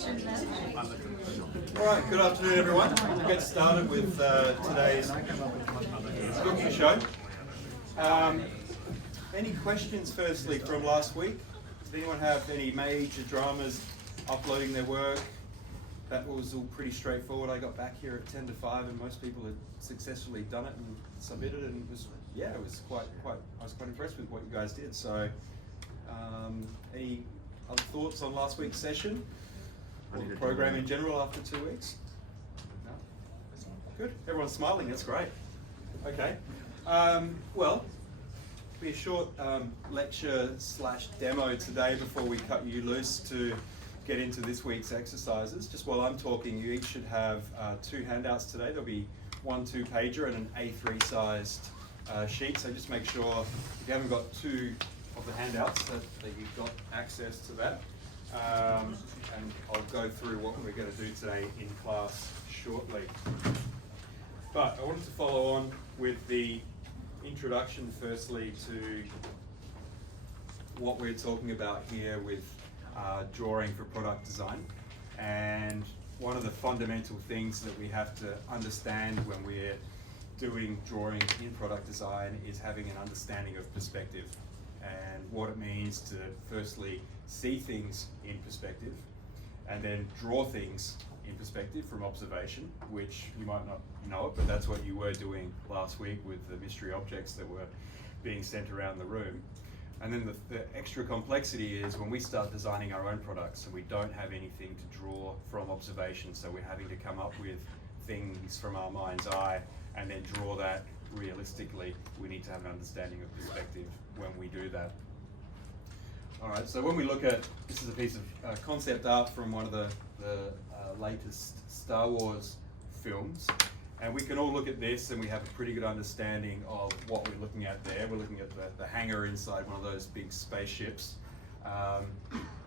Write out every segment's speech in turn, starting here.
All right, good afternoon everyone. We'll get started with today's cooking show. Any questions firstly from last week? Does anyone have any major dramas uploading their work? That was all pretty straightforward. I got back here at 10 to 5 and most people had successfully done it and submitted, and it was quite I was quite impressed with what you guys did. So any other thoughts on last week's session or the program in general after 2 weeks? No? Good. Everyone's smiling. That's great. Okay. Well, it'll be a short lecture / demo today before we cut you loose to get into this week's exercises. Just while I'm talking, you each should have 2 handouts today. There'll be 1 2-pager and an A3 sized sheet. So just make sure if you haven't got 2 of the handouts that you've got access to that. And I'll go through what we're going to do today in class shortly. But I wanted to follow on with the introduction firstly to what we're talking about here with drawing for product design. And one of the fundamental things that we have to understand when we're doing drawing in product design is having an understanding of perspective and what it means to firstly see things in perspective and then draw things in perspective from observation, which you might not know it, but that's what you were doing last week with the mystery objects that were being sent around the room. And then the extra complexity is when we start designing our own products and we don't have anything to draw from observation, so we're having to come up with things from our mind's eye and then draw that realistically. We need to have an understanding of perspective when we do that. All right, so when we look at, this is a piece of concept art from one of the latest Star Wars films, and we can all look at this and we have a pretty good understanding of what we're looking at there. We're looking at the hangar inside one of those big spaceships,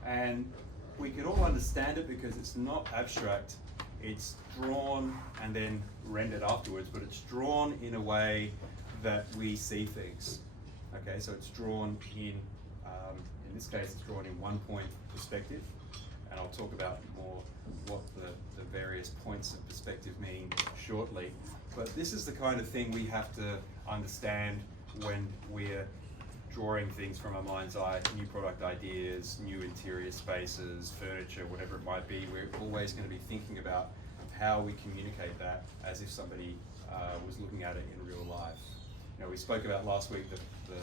and we can all understand it because it's not abstract. It's drawn and then rendered afterwards, but it's drawn in a way that we see things. Okay, so it's drawn in this case, it's drawn in OnePoint Perspective, and I'll talk about more what the various points of perspective mean shortly. But this is the kind of thing we have to understand when we're drawing things from our mind's eye, new product ideas, new interior spaces, furniture, whatever it might be. We're always going to be thinking about how we communicate that as if somebody was looking at it in real life. You know, we spoke about last week the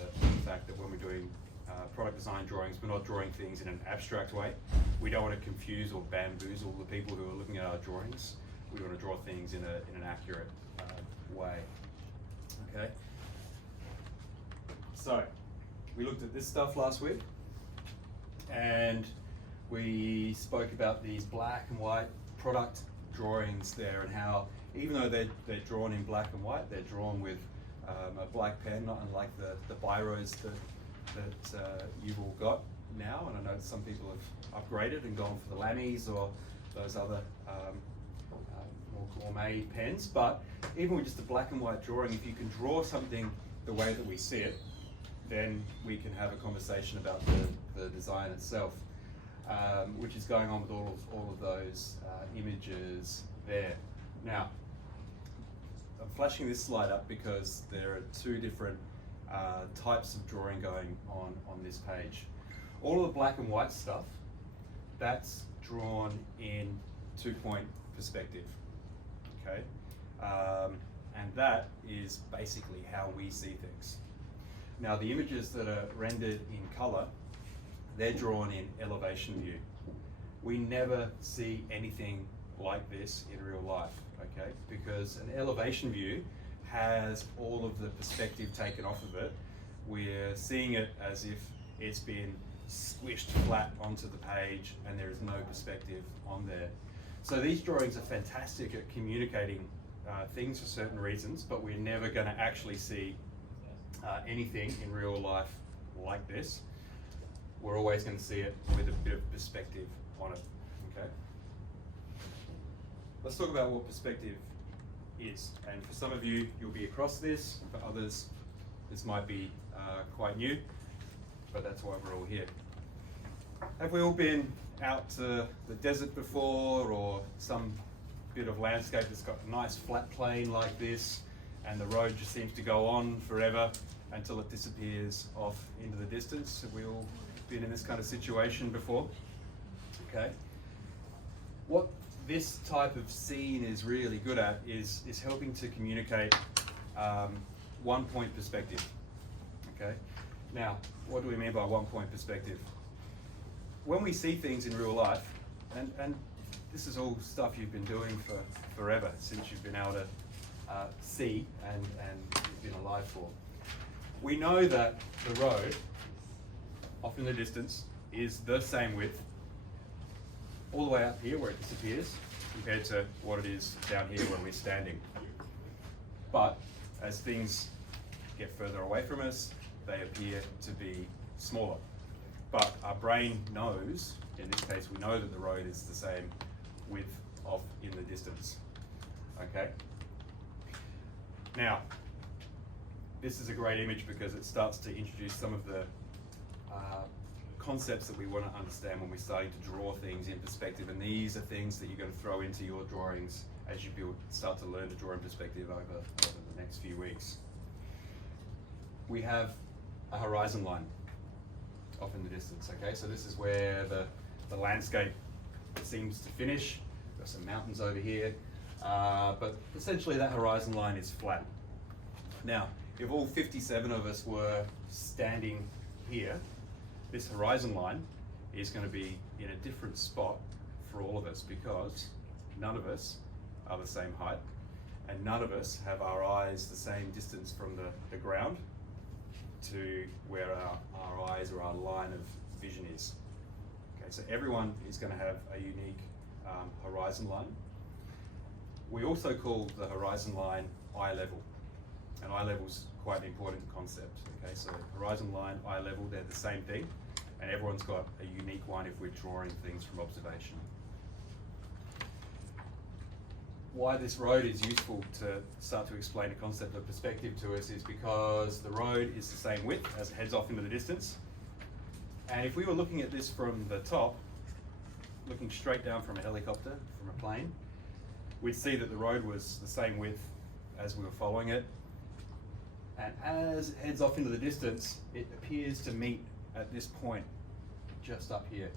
fact that when we're doing product design drawings, we're not drawing things in an abstract way. We don't want to confuse or bamboozle the people who are looking at our drawings. We want to draw things in an accurate way. Okay. So we looked at this stuff last week, and we spoke about these black and white product drawings there, and how even though they're drawn in black and white, they're drawn with a black pen, not unlike the biros that you've all got now. And I know some people have upgraded and gone for the Lammies or those other more gourmet pens. But even with just a black and white drawing, if you can draw something the way that we see it, then we can have a conversation about the design itself, which is going on with all of those images there. Now, I'm flashing this slide up because there are 2 different types of drawing going on this page. All of the black and white stuff, that's drawn in 2-point perspective, okay? And that is basically how we see things. Now the images that are rendered in color, they're drawn in elevation view. We never see anything like this in real life, okay? Because an elevation view has all of the perspective taken off of it. We're seeing it as if it's been squished flat onto the page and there is no perspective on there. So these drawings are fantastic at communicating things for certain reasons, but we're never going to actually see anything in real life like this. We're always going to see it with a bit of perspective on it, okay? Let's talk about what perspective is. And for some of you, you'll be across this. For others, this might be quite new, but that's why we're all here. Have we all been out to the desert before, or some bit of landscape that's got a nice flat plane like this, and the road just seems to go on forever until it disappears off into the distance? Have we all been in this kind of situation before? Okay. What this type of scene is really good at is helping to communicate one-point perspective. Okay. Now, what do we mean by one-point perspective? When we see things in real life, and this is all stuff you've been doing for forever, since you've been able to see and you've been alive for. We know that the road, off in the distance, is the same width all the way up here where it disappears, compared to what it is down here where we're standing. But as things get further away from us, they appear to be smaller. But our brain knows, in this case, we know that the road is the same width off in the distance. Okay? Now, this is a great image because it starts to introduce some of the concepts that we want to understand when we're starting to draw things in perspective, and these are things that you're going to throw into your drawings as you start to learn to draw in perspective over the next few weeks. We have a horizon line off in the distance, okay? So this is where the landscape seems to finish. Got some mountains over here, but essentially that horizon line is flat. Now, if all 57 of us were standing here, this horizon line is going to be in a different spot for all of us, because none of us are the same height, and none of us have our eyes the same distance from the ground to where our eyes or our line of vision is. Okay, so everyone is going to have a unique horizon line. We also call the horizon line eye level, and eye level is quite an important concept. Okay, so horizon line, eye level, they're the same thing, and everyone's got a unique one if we're drawing things from observation. Why this road is useful to start to explain the concept of perspective to us is because the road is the same width as it heads off into the distance. And if we were looking at this from the top, looking straight down from a helicopter, from a plane, we'd see that the road was the same width as we were following it. And as it heads off into the distance, it appears to meet at this point just up here.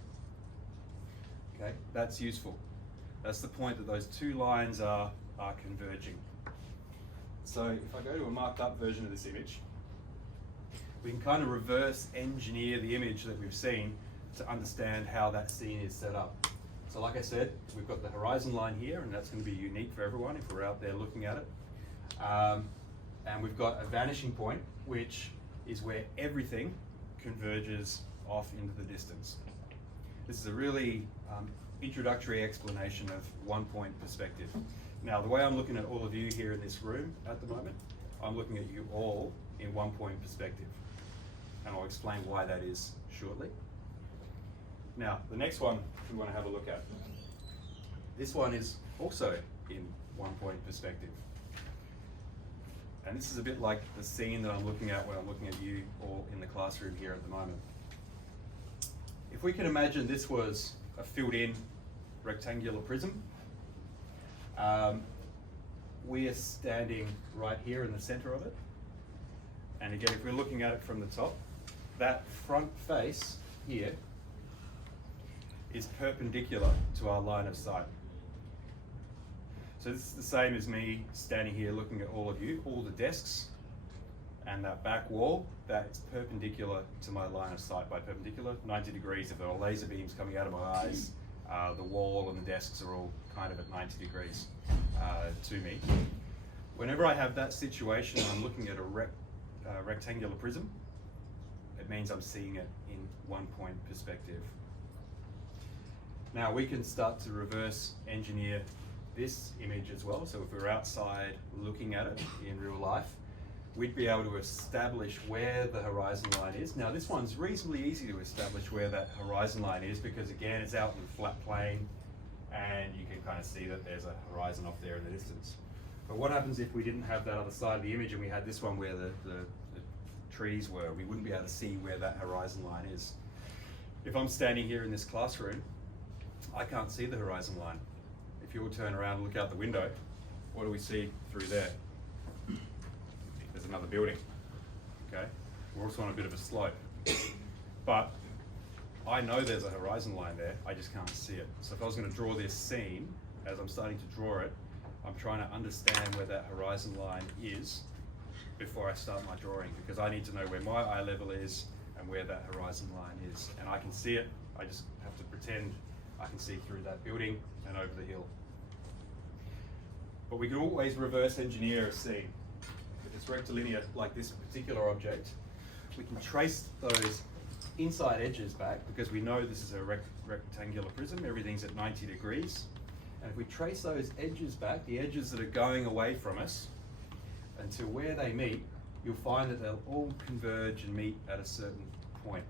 Okay, that's useful. That's the point that those two lines are converging. So if I go to a marked up version of this image, we can kind of reverse engineer the image that we've seen to understand how that scene is set up. So like I said, we've got the horizon line here, and that's going to be unique for everyone if we're out there looking at it. And we've got a vanishing point, which is where everything converges off into the distance. This is a really introductory explanation of one-point perspective. Now, the way I'm looking at all of you here in this room at the moment, I'm looking at you all in one-point perspective, and I'll explain why that is shortly. Now, the next one we want to have a look at. This one is also in one-point perspective. And this is a bit like the scene that I'm looking at when I'm looking at you all in the classroom here at the moment. If we can imagine this was a filled-in rectangular prism, we are standing right here in the center of it. And again, if we're looking at it from the top, that front face here is perpendicular to our line of sight. So this is the same as me standing here looking at all of you, all the desks, and that back wall, that's perpendicular to my line of sight. By perpendicular, 90 degrees. If there are laser beams coming out of my eyes, the wall and the desks are all kind of at 90 degrees to me. Whenever I have that situation and I'm looking at a rectangular prism, it means I'm seeing it in one-point perspective. Now we can start to reverse engineer this image as well. So if we're outside looking at it in real life, we'd be able to establish where the horizon line is. Now this one's reasonably easy to establish where that horizon line is, because again, it's out in a flat plane and you can kind of see that there's a horizon off there in the distance. But what happens if we didn't have that other side of the image and we had this one where the trees were? We wouldn't be able to see where that horizon line is. If I'm standing here in this classroom I can't see the horizon line. If you'll turn around and look out the window, what do we see through there? There's another building, okay? We're also on a bit of a slope. But I know there's a horizon line there, I just can't see it. So if I was going to draw this scene, as I'm starting to draw it, I'm trying to understand where that horizon line is before I start my drawing, because I need to know where my eye level is and where that horizon line is. And I can see it, I just have to pretend I can see through that building and over the hill. But we can always reverse engineer a scene. If it's rectilinear, like this particular object, we can trace those inside edges back, because we know this is a rectangular prism, everything's at 90 degrees. And if we trace those edges back, the edges that are going away from us, until where they meet, you'll find that they'll all converge and meet at a certain point.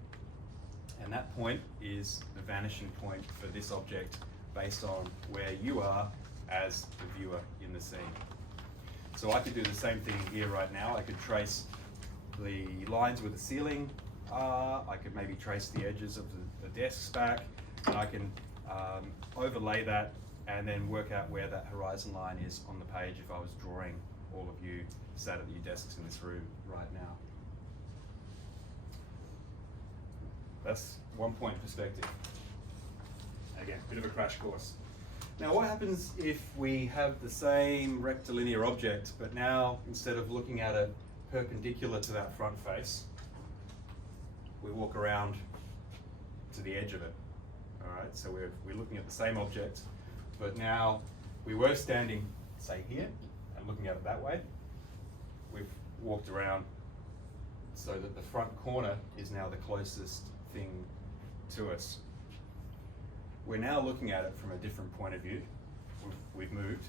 And that point is the vanishing point for this object based on where you are as the viewer in the scene. So I could do the same thing here right now. I could trace the lines where the ceiling are, I could maybe trace the edges of the desks back, and I can overlay that and then work out where that horizon line is on the page if I was drawing all of you sat at your desks in this room right now. That's OnePoint Perspective. Again, bit of a crash course. Now what happens if we have the same rectilinear object, but now instead of looking at it perpendicular to that front face, we walk around to the edge of it. All right, so we're looking at the same object, but now we were standing, say here, and looking at it that way. We've walked around so that the front corner is now the closest thing to us. We're now looking at it from a different point of view. We've moved.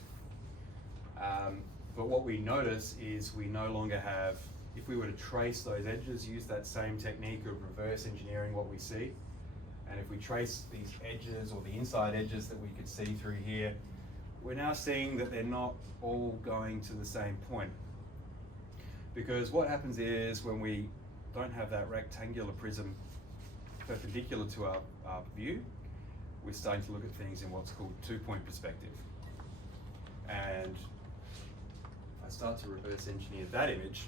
But what we notice is we no longer have, if we were to trace those edges, use that same technique of reverse engineering what we see, and if we trace these edges or the inside edges that we could see through here, we're now seeing that they're not all going to the same point. Because what happens is when we don't have that rectangular prism perpendicular to our view, we're starting to look at things in what's called two-point perspective. And if I start to reverse engineer that image,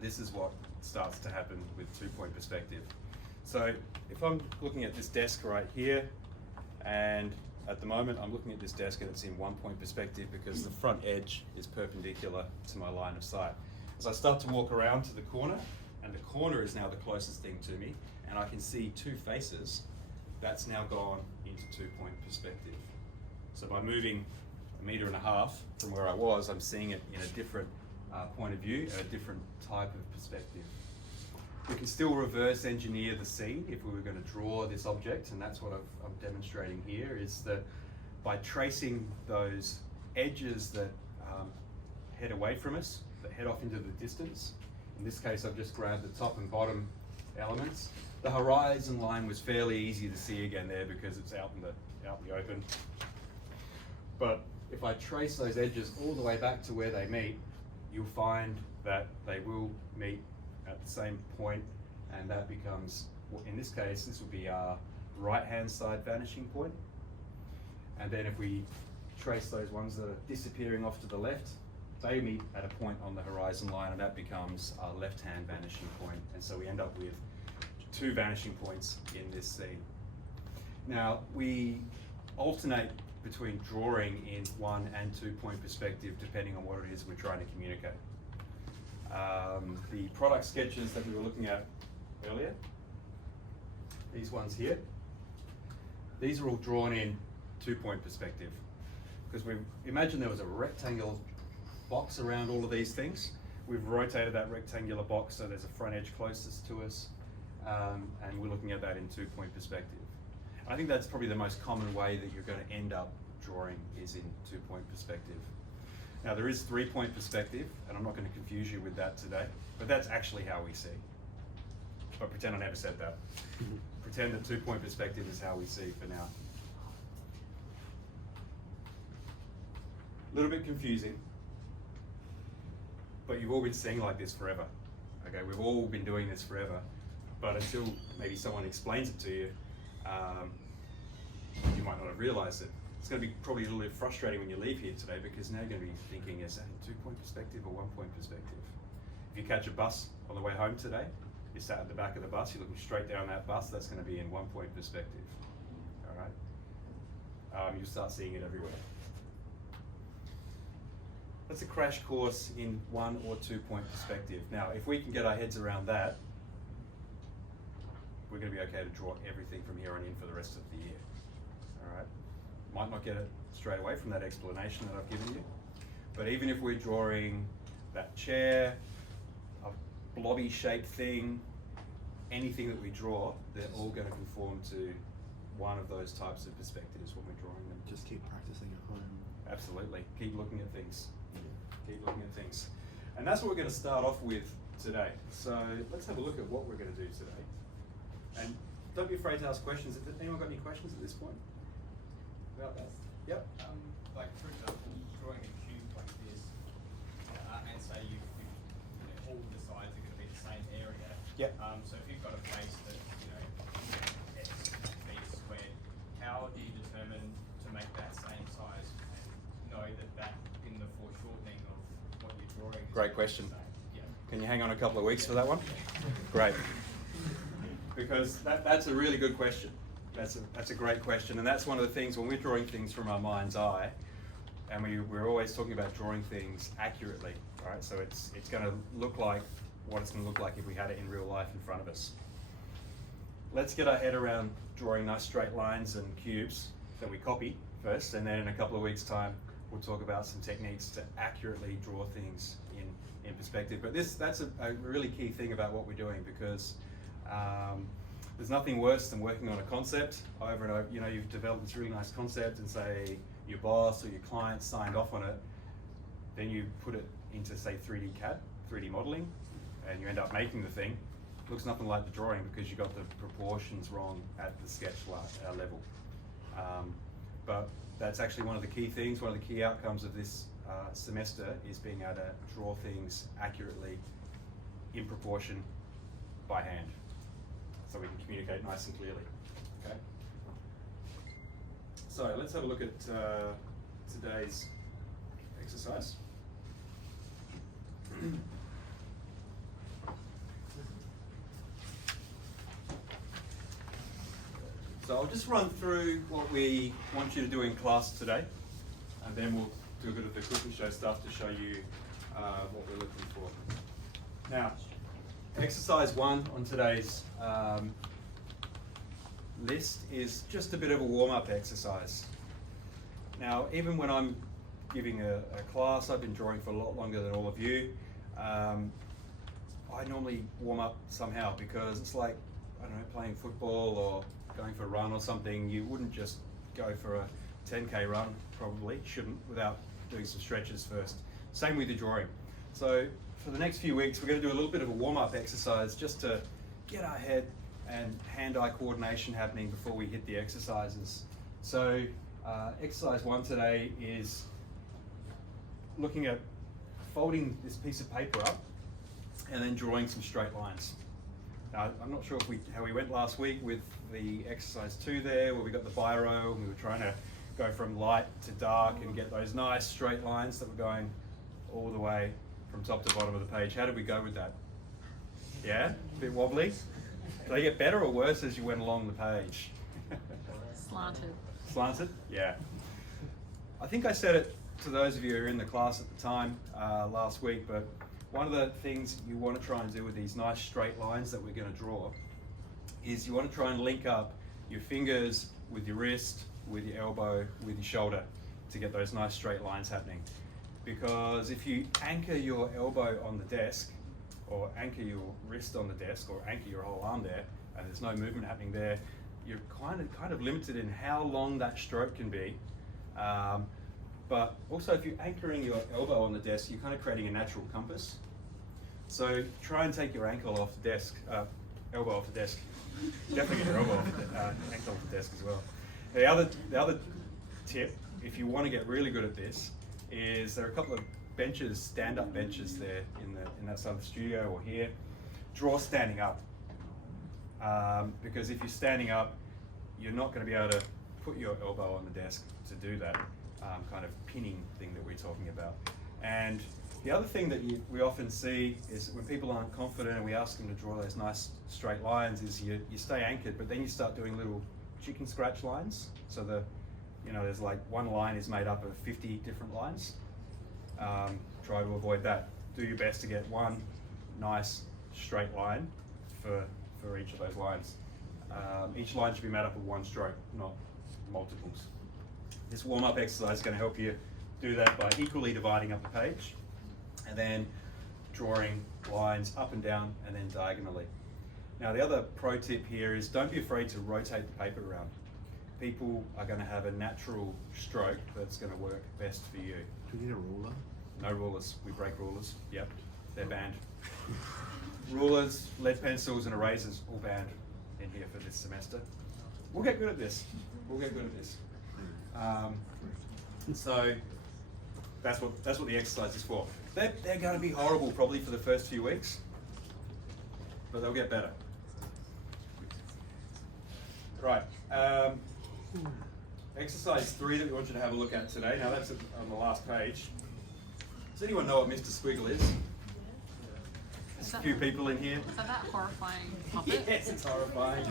this is what starts to happen with two-point perspective. So if I'm looking at this desk right here, and at the moment I'm looking at this desk and it's in one-point perspective because the front edge is perpendicular to my line of sight. As I start to walk around to the corner, and the corner is now the closest thing to me, and I can see two faces, that's now gone into two-point perspective. So by moving 1.5 meters from where I was, I'm seeing it in a different point of view, a different type of perspective. We can still reverse engineer the scene if we were going to draw this object, and that's what I'm demonstrating here, is that by tracing those edges that head away from us, that head off into the distance. In this case, I've just grabbed the top and bottom elements. The horizon line was fairly easy to see again there because it's out in the open. But if I trace those edges all the way back to where they meet, you'll find that they will meet at the same point, and that becomes, in this case, this will be our right-hand side vanishing point. And then if we trace those ones that are disappearing off to the left, they meet at a point on the horizon line, and that becomes our left-hand vanishing point. And so we end up with two vanishing points in this scene. Now, we alternate between drawing in one and two-point perspective depending on what it is we're trying to communicate. The product sketches that we were looking at earlier, these ones here, these are all drawn in two-point perspective. Because we imagine there was a rectangle box around all of these things. We've rotated that rectangular box so there's a front edge closest to us, and we're looking at that in two-point perspective. I think that's probably the most common way that you're going to end up drawing is in two-point perspective. Now there is three-point perspective, and I'm not going to confuse you with that today, but that's actually how we see. But pretend I never said that. Pretend that two-point perspective is how we see for now. A little bit confusing, but you've all been seeing like this forever. Okay, we've all been doing this forever, but until maybe someone explains it to you, you might not have realised it. It's going to be probably a little bit frustrating when you leave here today, because now you're going to be thinking, is that a 2-point perspective or 1-point perspective? If you catch a bus on the way home today, you sat at the back of the bus, you're looking straight down that bus, that's going to be in 1-point perspective. All right? You'll start seeing it everywhere. That's a crash course in 1 or 2-point perspective. Now, if we can get our heads around that, we're going to be okay to draw everything from here on in for the rest of the year. All right? Might not get it straight away from that explanation that I've given you, but even if we're drawing that chair, a blobby shaped thing, anything that we draw, they're all going to conform to one of those types of perspectives when we're drawing them. Just keep practicing at home. Absolutely. Keep looking at things. Keep looking at things. And that's what we're going to start off with today. So let's have a look at what we're going to do today. And don't be afraid to ask questions. Has anyone got any questions at this point about that? Yep. Like for example, drawing a cube like this, and say you know, all the sides are going to be the same area. Yep. So if you've got a face that x b squared, how do you determine to make that same size and know that in the foreshortening of what you're drawing? Great question. Yeah. Can you hang on a couple of weeks for that one? Great. Because that's a really good question. That's a great question, and that's one of the things when we're drawing things from our mind's eye, and we're always talking about drawing things accurately, right? So it's going to look like what it's going to look like if we had it in real life in front of us. Let's get our head around drawing nice straight lines and cubes that we copy first, and then in a couple of weeks' time we'll talk about some techniques to accurately draw things in perspective. But that's a really key thing about what we're doing, because there's nothing worse than working on a concept over and over. You know, you've developed this really nice concept, and say your boss or your client signed off on it, then you put it into, say, 3D CAD, 3D modeling, and you end up making the thing. It looks nothing like the drawing because you got the proportions wrong at the sketch level. But that's actually one of the key things, one of the key outcomes of this semester is being able to draw things accurately in proportion by hand, so we can communicate nice and clearly. Okay. So let's have a look at today's exercise. So I'll just run through what we want you to do in class today, and then we'll do a bit of the cooking show stuff to show you what we're looking for. Now, exercise 1 on today's list is just a bit of a warm-up exercise. Now, even when I'm giving a class, I've been drawing for a lot longer than all of you. I normally warm up somehow, because it's like, I don't know, playing football or going for a run or something. You wouldn't just go for a 10K run, probably shouldn't, without doing some stretches first. Same with your drawing. So for the next few weeks, we're going to do a little bit of a warm-up exercise just to get our head and hand-eye coordination happening before we hit the exercises. So exercise 1 today is looking at folding this piece of paper up and then drawing some straight lines. Now, I'm not sure how we went last week with the exercise 2 there, where we got the biro and we were trying to go from light to dark and get those nice straight lines that were going all the way from top to bottom of the page. How did we go with that? Yeah? A bit wobbly? Did they get better or worse as you went along the page? Slanted. Slanted? Yeah. I think I said it to those of you who were in the class at the time last week, but one of the things you want to try and do with these nice straight lines that we're going to draw is you want to try and link up your fingers with your wrist, with your elbow, with your shoulder to get those nice straight lines happening. Because if you anchor your elbow on the desk, or anchor your wrist on the desk, or anchor your whole arm there, and there's no movement happening there, you're kind of limited in how long that stroke can be. But also, if you're anchoring your elbow on the desk, you're kind of creating a natural compass. So try and take your ankle off the desk, elbow off the desk. Definitely get your elbow off the ankle off the desk as well. The other tip, if you want to get really good at this, is there are a couple of benches, stand-up benches there in that side of the studio or here. Draw standing up, because if you're standing up, you're not going to be able to put your elbow on the desk to do that kind of pinning thing that we're talking about. And the other thing that we often see is when people aren't confident and we ask them to draw those nice straight lines is you stay anchored, but then you start doing little chicken scratch lines. So there's like one line is made up of 50 different lines. Try to avoid that. Do your best to get one nice straight line for each of those lines. Each line should be made up of one stroke, not multiples. This warm-up exercise is going to help you do that by equally dividing up the page and then drawing lines up and down and then diagonally. Now the other pro tip here is don't be afraid to rotate the paper around. People are going to have a natural stroke that's going to work best for you. Do you need a ruler? No rulers. We break rulers. Yep, they're banned. Rulers, lead pencils and erasers all banned in here for this semester. We'll get good at this. We'll get good at this. So that's what the exercise is for. They're going to be horrible probably for the first few weeks, but they'll get better. Right. Exercise 3 that we want you to have a look at today. Now that's on the last page. Does anyone know what Mr Squiggle is? There's a few people in here. Is that horrifying puppet? Yes, it's horrifying.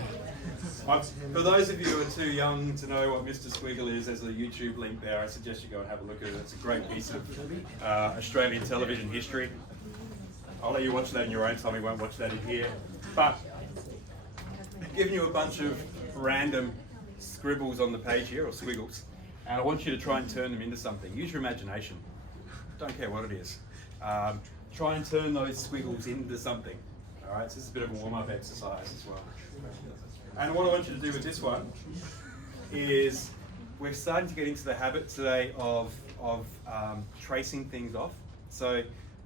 For those of you who are too young to know what Mr Squiggle is, there's a YouTube link there. I suggest you go and have a look at it. It's a great piece of Australian television history. I'll let you watch that in your own time. We won't watch that in here. But I've given you a bunch of random scribbles on the page here, or squiggles, and I want you to try and turn them into something. Use your imagination. Don't care what it is. Try and turn those squiggles into something. All right, so this is a bit of a warm-up exercise as well. And what I want you to do with this one is we're starting to get into the habit today of tracing things off. So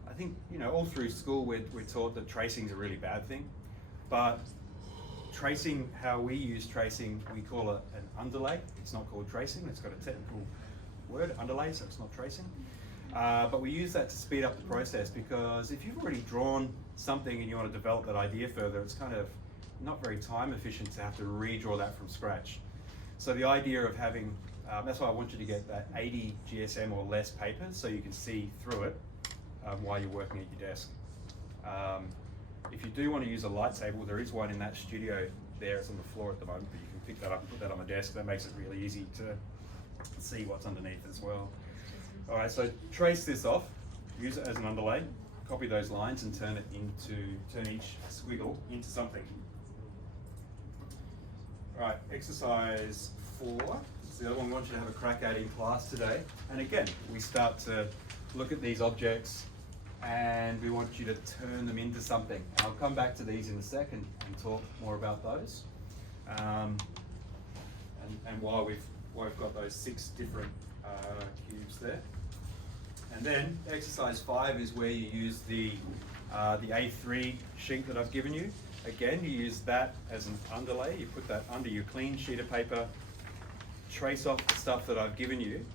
I think, all through school we're taught that tracing is a really bad thing, but tracing, how we use tracing, we call it an underlay. It's not called tracing, it's got a technical word, underlay, so it's not tracing. But we use that to speed up the process, because if you've already drawn something and you want to develop that idea further, it's kind of not very time efficient to have to redraw that from scratch. So the idea of having, that's why I want you to get that 80 GSM or less paper so you can see through it while you're working at your desk. If you do want to use a light table, there is one in that studio there. It's on the floor at the moment, but you can pick that up and put that on the desk. That makes it really easy to see what's underneath as well. All right, so trace this off, use it as an underlay, copy those lines and turn each squiggle into something. All right, exercise 4. This is the other one we want you to have a crack at in class today. And again, we start to look at these objects and we want you to turn them into something. And I'll come back to these in a second and talk more about those. And why we've got those 6 different cubes there. And then exercise 5 is where you use the A3 sheet that I've given you. Again, you use that as an underlay. You put that under your clean sheet of paper, trace off the stuff that I've given you,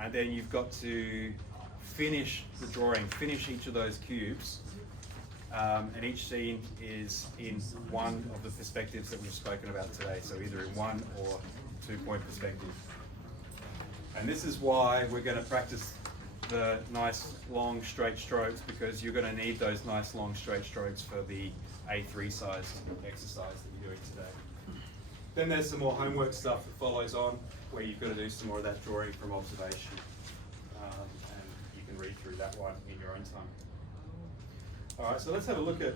and then you've got to finish the drawing, finish each of those cubes, and each scene is in one of the perspectives that we've spoken about today, so either in 1 or 2-point perspective. And this is why we're going to practice the nice long straight strokes, because you're going to need those nice long straight strokes for the A3 size exercise that you're doing today. Then there's some more homework stuff that follows on, where you've got to do some more of that drawing from observation, and you can read through that one in your own time. All right, so let's have a look at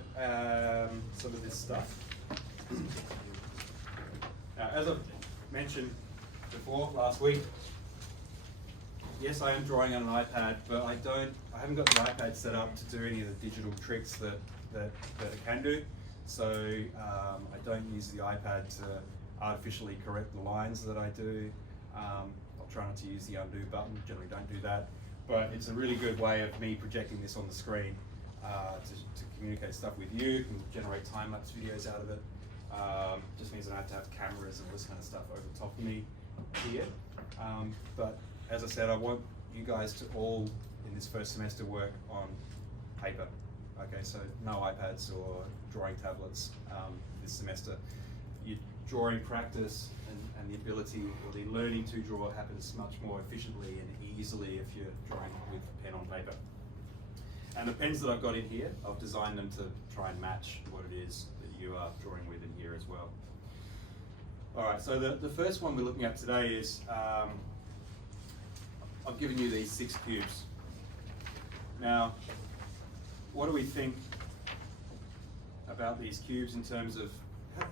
some of this stuff. Now, as I've mentioned before last week, yes, I am drawing on an iPad, but I haven't got the iPad set up to do any of the digital tricks that it can do. So I don't use the iPad to artificially correct the lines that I do. I'll try not to use the undo button, generally don't do that. But it's a really good way of me projecting this on the screen to communicate stuff with you, and generate time-lapse videos out of it. Just means I don't have to have cameras and this kind of stuff over the top of me here. But as I said, I want you guys to all, in this first semester, work on paper. Okay, so no iPads or drawing tablets this semester. your drawing practice and the ability or the learning to draw happens much more efficiently and easily if you're drawing with pen on paper. And the pens that I've got in here, I've designed them to try and match what it is that you are drawing with in here as well. Alright, so the first one we're looking at today is, I've given you these 6 cubes. Now, what do we think about these cubes in terms of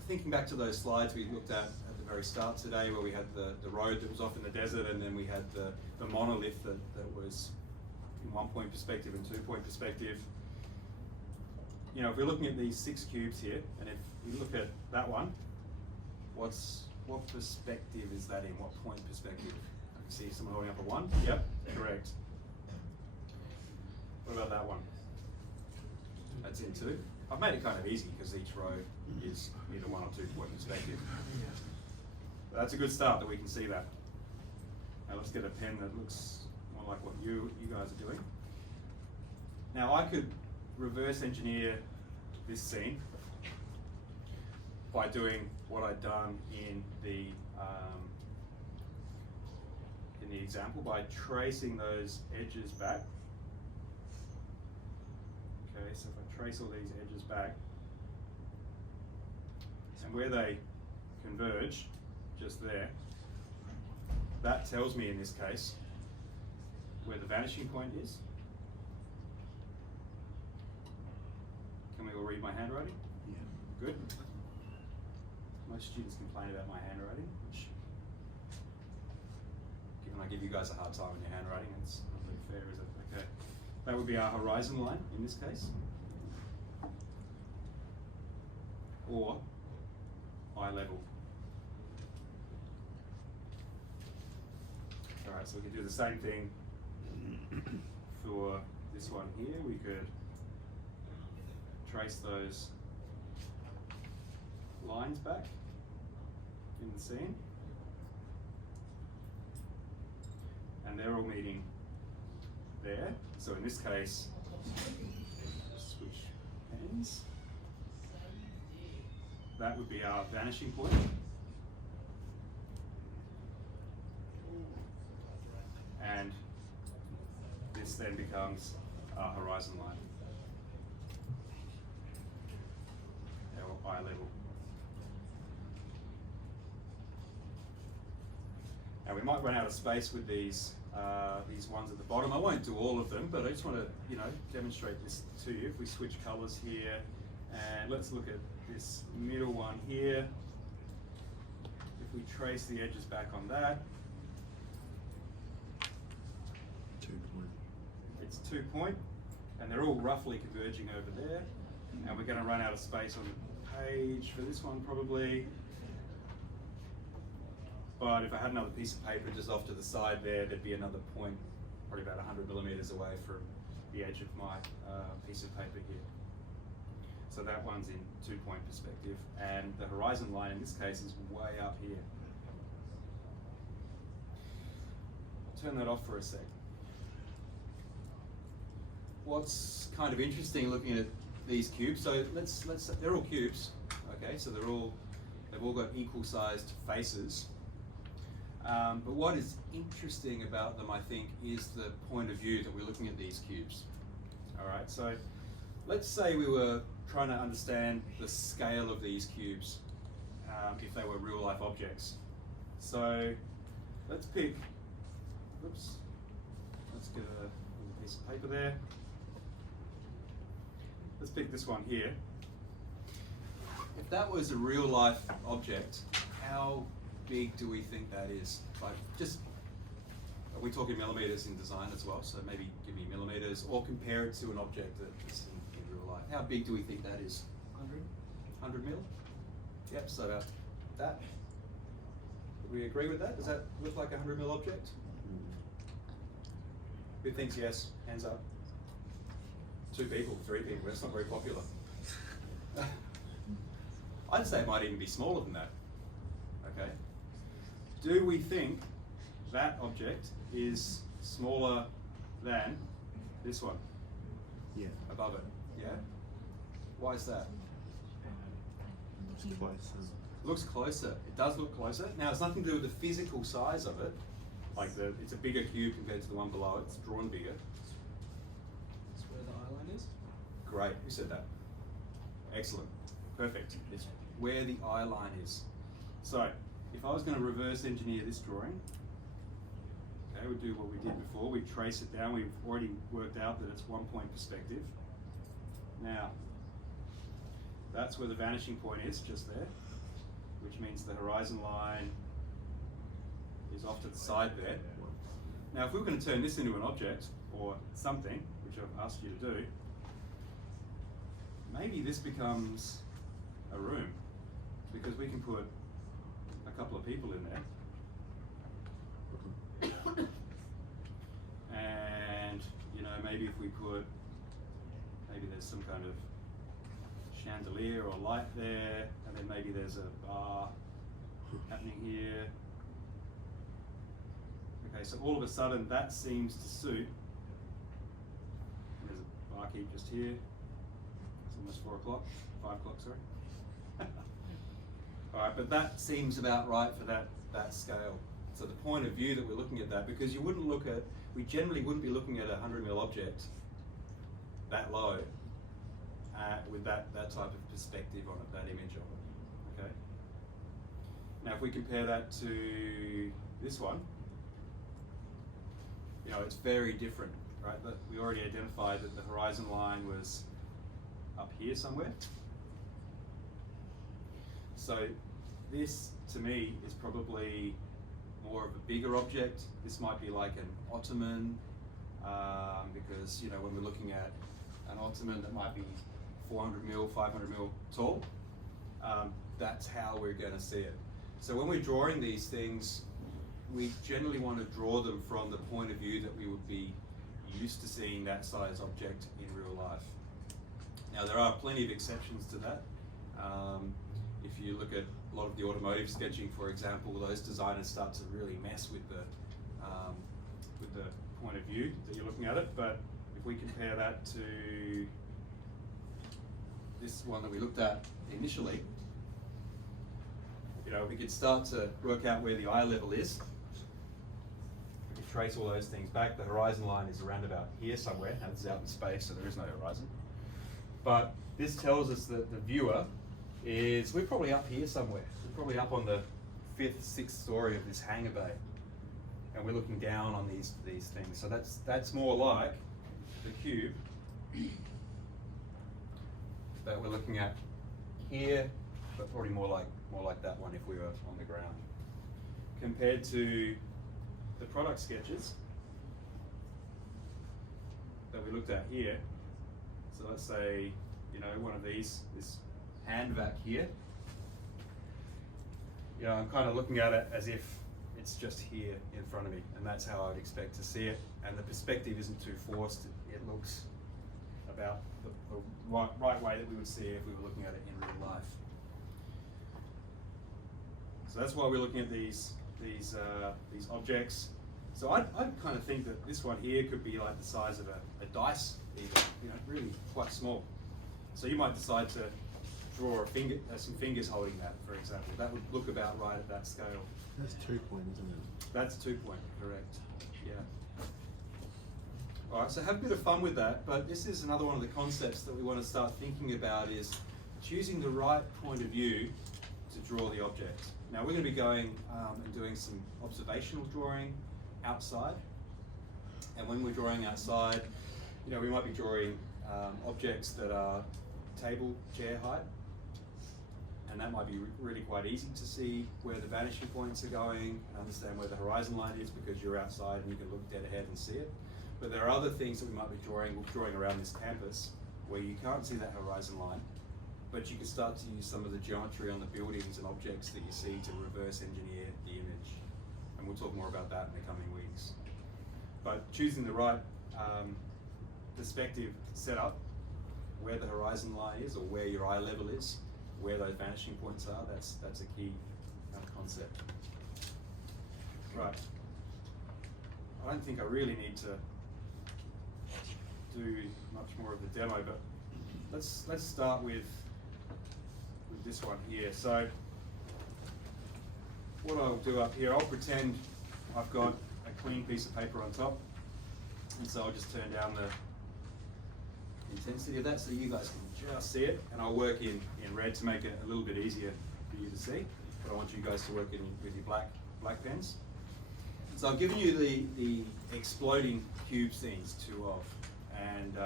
thinking back to those slides we looked at the very start today, where we had the road that was off in the desert, and then we had the monolith that was in 1-point perspective and 2-point perspective. You know, if we're looking at these 6 cubes here, and if you look at that one, what perspective is that in? What point perspective? I can see someone holding up a 1. Yep, correct. What about that one? That's in 2. I've made it kind of easy because each row is either 1 or 2-point perspective. But that's a good start that we can see that. Now let's get a pen that looks more like what you guys are doing. Now I could reverse engineer this scene by doing what I'd done in the example, by tracing those edges back. Okay, so if I trace all these edges back, and where they converge, just there, that tells me in this case where the vanishing point is. Can we all read my handwriting? Yeah. Good. Most students complain about my handwriting, which, given I give you guys a hard time with your handwriting, it's not very fair, is it? Okay. That would be our horizon line in this case. Or eye level. Alright, so we can do the same thing for this one here. We could trace those lines back in the scene. And they're all meeting there. So in this case, switch pens. That would be our vanishing point. And this then becomes our horizon line, our eye level. Now we might run out of space with these ones at the bottom. I won't do all of them, but I just want to, you know, demonstrate this to you. If we switch colours here, and let's look at this middle one here. If we trace the edges back on that, 2-point. it's 2-point, and they're all roughly converging over there. And we're going to run out of space on the page for this one probably. But if I had another piece of paper just off to the side there, there'd be another point, probably about 100 millimeters away from the edge of my piece of paper here. So that one's in 2-point perspective, and the horizon line in this case is way up here. Turn that off for a sec. What's kind of interesting looking at these cubes, so let's they're all cubes, okay, so they've all got equal sized faces. But what is interesting about them, I think, is the point of view that we're looking at these cubes. All right, so let's say we were trying to understand the scale of these cubes if they were real life objects. So let's pick, oops, let's get a piece of paper there. Let's pick this one here. If that was a real life object, how big do we think that is? Like, just, are we talking millimeters in design as well? So maybe give me millimeters, or compare it to an object that is in real life. How big do we think that is? 100 mil? Yep, so about that. Would we agree with that? Does that look like a 100 mil object? Who thinks yes? Hands up. 2 people, 3 people, that's not very popular. I'd say it might even be smaller than that. Okay. Do we think that object is smaller than this one? Yeah. Above it, yeah? Why is that? Closer. Looks closer. It does look closer. Now, it's nothing to do with the physical size of it. Like it's a bigger cube compared to the one below it. It's drawn bigger. That's where the eye line is. Great. Who said that? Excellent. Perfect. It's where the eye line is. So, if I was going to reverse engineer this drawing, okay, we'd do what we did before. We'd trace it down. We've already worked out that it's 1-point perspective. Now, that's where the vanishing point is, just there, which means the horizon line is off to the side there. Now, if we were going to turn this into an object or something, which I've asked you to do, maybe this becomes a room, because we can put a couple of people in there. And, you know, maybe if we put, maybe there's some kind of chandelier or light there, and then maybe there's a bar happening here. Okay, so all of a sudden that seems to suit. There's a barkeep just here. It's almost 4 o'clock, 5 o'clock, sorry. All right, but that seems about right for that scale. So the point of view that we're looking at that, because you wouldn't look at, we generally wouldn't be looking at a 100mm object that low with that type of perspective on it, that image of it, okay? Now if we compare that to this one, you know, it's very different, right? But we already identified that the horizon line was up here somewhere. So this, to me, is probably more of a bigger object. This might be like an ottoman, because, you know, when we're looking at an ottoman that might be 400mm, 500mm tall, that's how we're going to see it. So when we're drawing these things, we generally want to draw them from the point of view that we would be used to seeing that size object in real life. Now there are plenty of exceptions to that. If you look at a lot of the automotive sketching, for example, those designers start to really mess with the point of view that you're looking at it. But if we compare that to this one that we looked at initially, you know, we could start to work out where the eye level is. We could trace all those things back. The horizon line is around about here somewhere, and it's out in space, so there is no horizon. But this tells us that the viewer is, we're probably up here somewhere. We're probably up on the 5th, 6th story of this hangar bay. And we're looking down on these things. So that's more like the cube that we're looking at here, but probably more like that one if we were on the ground. Compared to the product sketches that we looked at here. So let's say, you know, one of these, this hand vac here. You know, I'm kind of looking at it as if it's just here in front of me, and that's how I'd expect to see it. And the perspective isn't too forced. It looks about the right way that we would see it if we were looking at it in real life. So that's why we're looking at these objects. So I kind of think that this one here could be like the size of a dice, even, you know, really quite small. So you might decide to draw some fingers holding that, for example. That would look about right at that scale. That's 2-point, isn't it? That's 2-point, correct. Yeah. All right, so have a bit of fun with that, but this is another one of the concepts that we want to start thinking about, is choosing the right point of view to draw the object. Now we're going to be going and doing some observational drawing outside, and when we're drawing outside, you know, we might be drawing objects that are table, chair height, and that might be really quite easy to see where the vanishing points are going and understand where the horizon line is, because you're outside and you can look dead ahead and see it. But there are other things that we might be drawing around this campus where you can't see that horizon line, but you can start to use some of the geometry on the buildings and objects that you see to reverse engineer the image. And we'll talk more about that in the coming weeks. But choosing the right perspective setup, where the horizon line is or where your eye level is, where those vanishing points are, that's a key concept. Right. I don't think I really need to do much more of the demo, but let's start with with this one here. So what I'll do up here, I'll pretend I've got a clean piece of paper on top, and so I'll just turn down the intensity of that so you guys can just see it, and I'll work in red to make it a little bit easier for you to see, but I want you guys to work in with your black pens. So I've given you the exploding cube scenes 2 of, and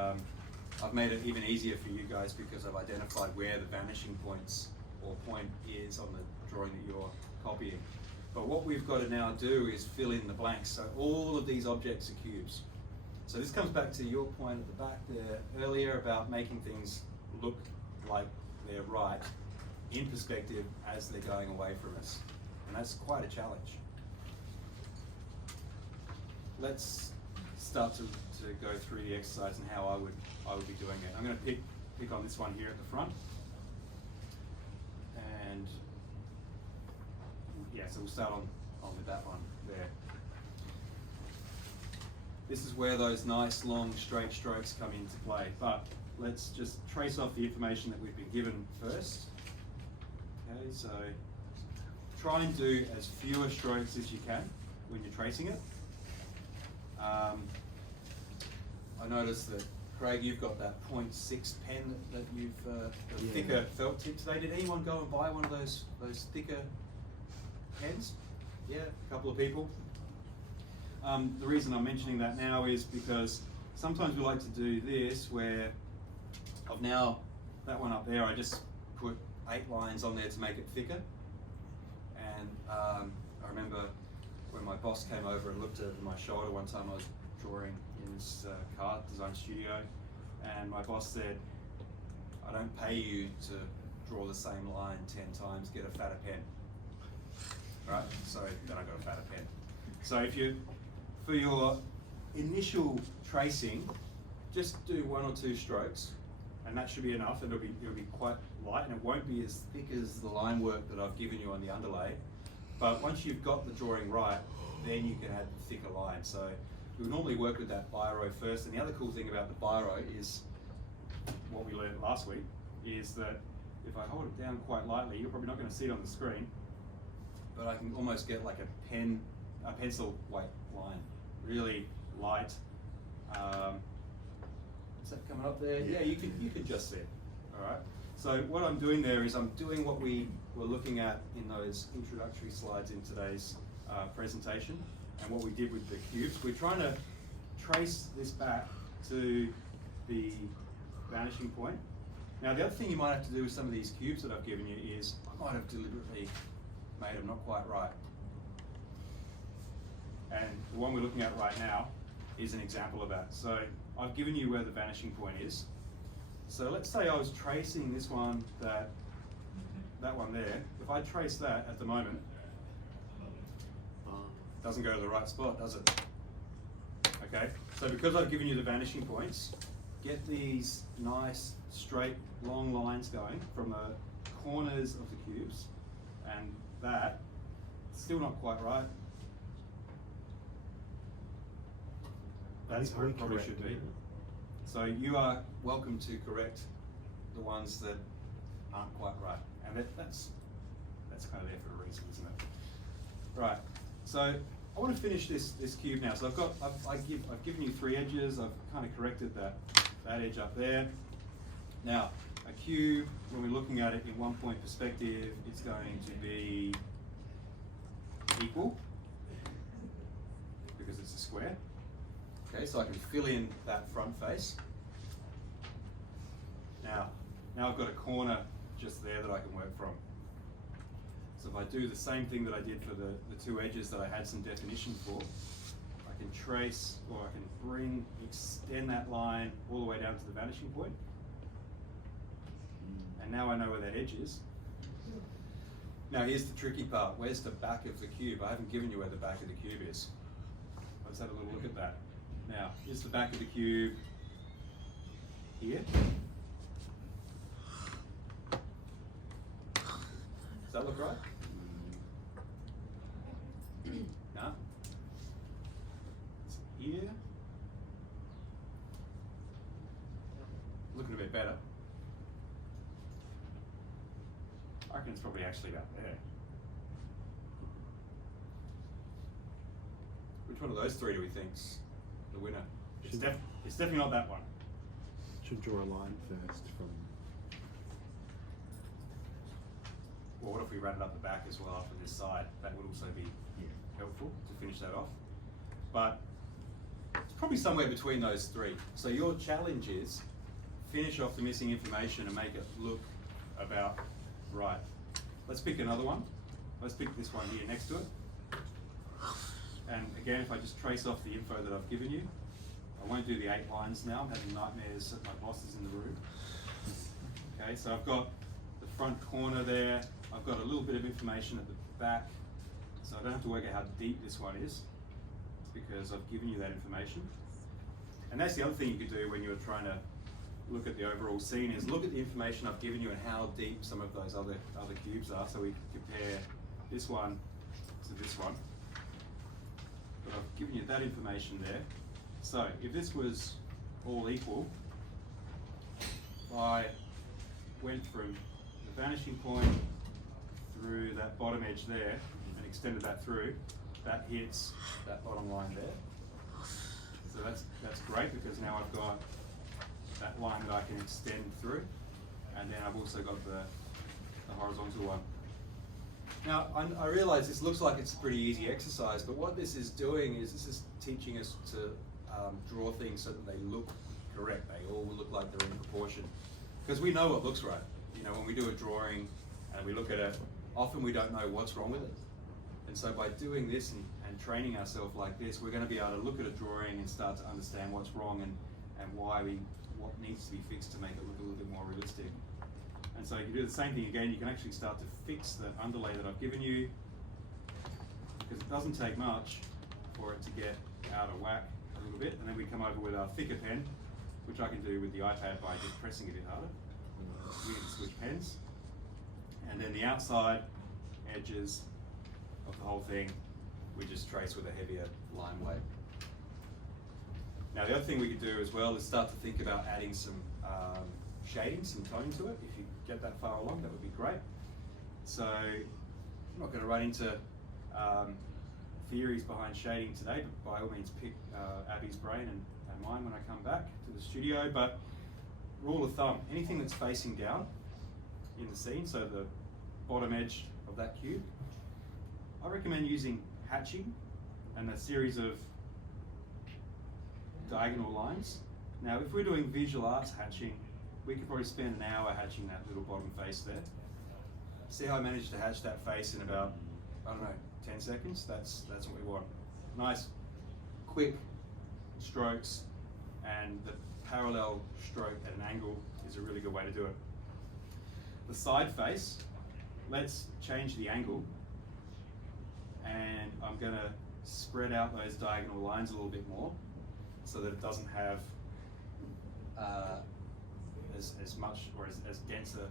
I've made it even easier for you guys because I've identified where the vanishing points or point is on the drawing that you're copying. But what we've got to now do is fill in the blanks. So all of these objects are cubes. So this comes back to your point at the back there earlier about making things look like they're right in perspective as they're going away from us. And that's quite a challenge. Let's start to go through the exercise and how I would be doing it. I'm going to pick on this one here at the front. And yeah, so we'll start on with that one there. This is where those nice long straight strokes come into play, but let's just trace off the information that we've been given first. Okay, so try and do as fewer strokes as you can when you're tracing it. I noticed that Craig, you've got that 0.6 pen that you've the thicker felt tip today. Did anyone go and buy one of those thicker pens? Yeah, a couple of people. The reason I'm mentioning that now is because sometimes we like to do this where I've now, that one up there, I just put 8 lines on there to make it thicker. And I remember when my boss came over and looked over my shoulder one time, I was drawing in this car design studio, and my boss said, I don't pay you to draw the same line 10 times, get a fatter pen. Right, so then I got a fatter pen. So if you, for your initial tracing, just do 1 or 2 strokes, and that should be enough, and it'll be quite light, and it won't be as thick as the line work that I've given you on the underlay. But once you've got the drawing right, then you can add the thicker line. So we would normally work with that biro first, and the other cool thing about the biro is, what we learned last week, is that if I hold it down quite lightly, you're probably not going to see it on the screen, but I can almost get like a pencil weight line, really light. Is that coming up there? Yeah, you can just see it. All right. So what I'm doing there is I'm doing what we were looking at in those introductory slides in today's presentation, and what we did with the cubes. We're trying to trace this back to the vanishing point. Now the other thing you might have to do with some of these cubes that I've given you is I might have deliberately made them not quite right. And the one we're looking at right now is an example of that. So I've given you where the vanishing point is. So let's say I was tracing this one, that one there. If I trace that at the moment, it doesn't go to the right spot, does it? Okay, so because I've given you the vanishing points, get these nice, straight, long lines going from the corners of the cubes, and that, still not quite right. That's where it probably should be. So you are welcome to correct the ones that aren't quite right, and that's kind of there for a reason, isn't it? Right. So I want to finish this cube now. So I've given you 3 edges. I've kind of corrected that edge up there. Now a cube, when we're looking at it in OnePoint perspective, it's going to be equal because it's a square. Okay, so I can fill in that front face. Now I've got a corner just there that I can work from. So if I do the same thing that I did for the 2 edges that I had some definition for, I can trace, or I can extend that line all the way down to the vanishing point. And now I know where that edge is. Now here's the tricky part. Where's the back of the cube? I haven't given you where the back of the cube is. Let's have a little look at that. Now, here's the back of the cube here. Does that look right? No? It's here. Looking a bit better. reckon it's probably actually about there. Which one of those three do we think's the winner? It's definitely not that one. Should draw a line first from. Well, what if we ran it up the back as well after this side? That would also be helpful to finish that off. But it's probably somewhere between those three. So your challenge is finish off the missing information and make it look about right. Let's pick another one. Let's pick this one here next to it. And again, if I just trace off the info that I've given you, I won't do the 8 lines now. I'm having nightmares that my boss is in the room. Okay, so I've got the front corner there. I've got a little bit of information at the back. So I don't have to work out how deep this one is because I've given you that information. And that's the other thing you could do when you're trying to look at the overall scene is look at the information I've given you and how deep some of those other cubes are, so we can compare this one to this one. But I've given you that information there. So if this was all equal, I went from the vanishing point through that bottom edge there and extended that through, that hits that bottom line there. So that's great because now I've got that line that I can extend through, and then I've also got the horizontal one. Now, I realize this looks like it's a pretty easy exercise, but what this is doing is this is teaching us to draw things so that they look correct. They all look like they're in proportion. Because we know what looks right. You know, when we do a drawing and we look at it, often we don't know what's wrong with it. And so by doing this and training ourselves like this, we're going to be able to look at a drawing and start to understand what's wrong and what needs to be fixed to make it look a little bit more realistic. And so you can do the same thing again. You can actually start to fix the underlay that I've given you, because it doesn't take much for it to get out of whack a little bit. And then we come over with our thicker pen, which I can do with the iPad by just pressing a bit harder. We can switch pens. And then the outside edges of the whole thing, we just trace with a heavier line weight. Now the other thing we could do as well is start to think about adding some shading, some tone to it. If you get that far along, that would be great. So I'm not going to run into theories behind shading today, but by all means pick Abby's brain and mine when I come back to the studio. But rule of thumb, anything that's facing down in the scene, so the bottom edge of that cube, I recommend using hatching and a series of diagonal lines. Now if we're doing visual arts hatching, we could probably spend an hour hatching that little bottom face there. See how I managed to hatch that face in about, I don't know, 10 seconds? That's what we want. Nice, quick strokes, and the parallel stroke at an angle is a really good way to do it. The side face, let's change the angle, and I'm gonna spread out those diagonal lines a little bit more so that it doesn't have as much or as dense a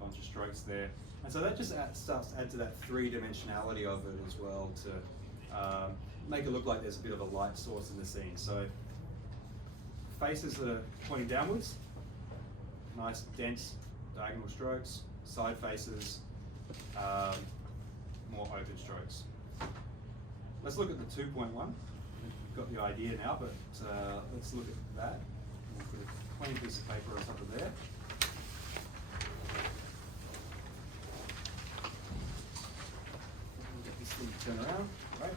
bunch of strokes there. And so that just starts to add to that three-dimensionality of it as well, to make it look like there's a bit of a light source in the scene. So faces that are pointing downwards, nice dense diagonal strokes. Side faces, more open strokes. Let's look at the 2.1. We've got the idea now, but let's look at that. We'll put a plain piece of paper on top of there. We'll get this thing to turn around. Right.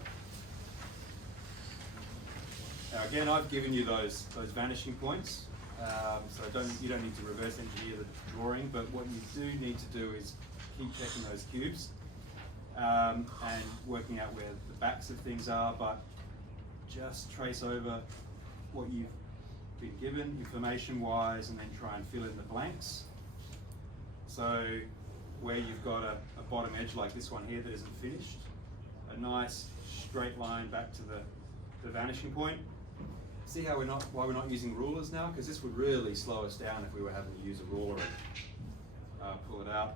Now again, I've given you those vanishing points, so you don't need to reverse engineer the drawing, but what you do need to do is keep checking those cubes and working out where the backs of things are, but just trace over what you've been given information-wise and then try and fill in the blanks. So where you've got a bottom edge like this one here that isn't finished, a nice straight line back to the vanishing point. See how why we're not using rulers now? Because this would really slow us down if we were having to use a ruler and pull it out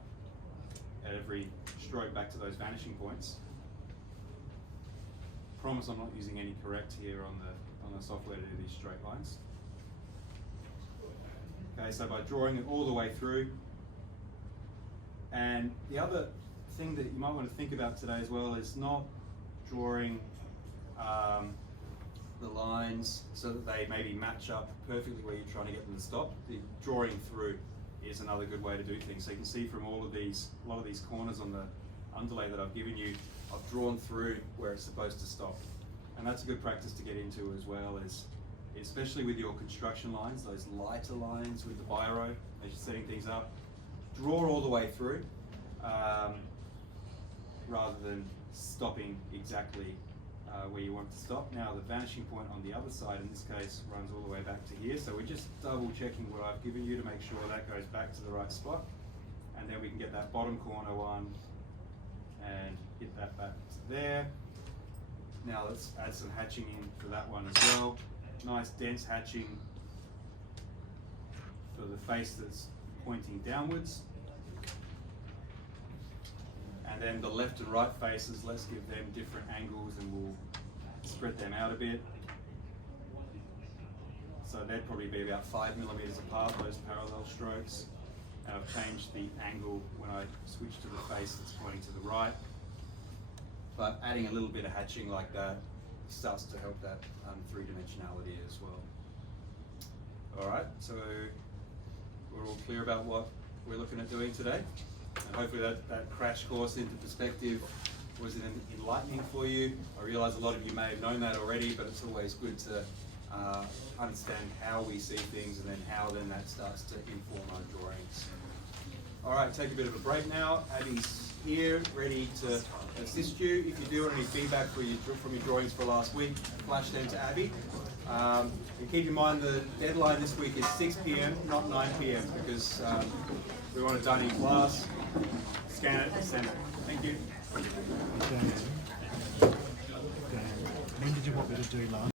at every stroke back to those vanishing points. Promise I'm not using any correct here on the software to do these straight lines. Okay, so by drawing it all the way through, And the other thing that you might want to think about today as well is not drawing the lines so that they maybe match up perfectly where you're trying to get them to stop. The drawing through is another good way to do things. So you can see from a lot of these corners on the underlay that I've given you, I've drawn through where it's supposed to stop. And that's a good practice to get into as well, is especially with your construction lines, those lighter lines with the biro as you're setting things up, draw all the way through rather than stopping exactly where you want to stop. Now the vanishing point on the other side in this case runs all the way back to here, so we're just double checking what I've given you to make sure that goes back to the right spot, and then we can get that bottom corner one and get that back to there. Now let's add some hatching in for that one as well. Nice dense hatching for the face that's pointing downwards. And then the left and right faces, let's give them different angles and we'll spread them out a bit. So they'd probably be about 5 millimeters apart, those parallel strokes. And I've changed the angle when I switch to the face that's pointing to the right. But adding a little bit of hatching like that starts to help that three-dimensionality as well. All right, so we're all clear about what we're looking at doing today. And hopefully that crash course into perspective was enlightening for you. I realise a lot of you may have known that already, but it's always good to understand how we see things and then how then that starts to inform our drawings. All right, take a bit of a break now. Abby's here, ready to assist you. If you do want any feedback from your drawings for last week, flash them to Abby. And keep in mind the deadline this week is 6 p.m, not 9 p.m, because we want it done in class. Scan it, send it. Thank you. Dan, when did you want me to do last?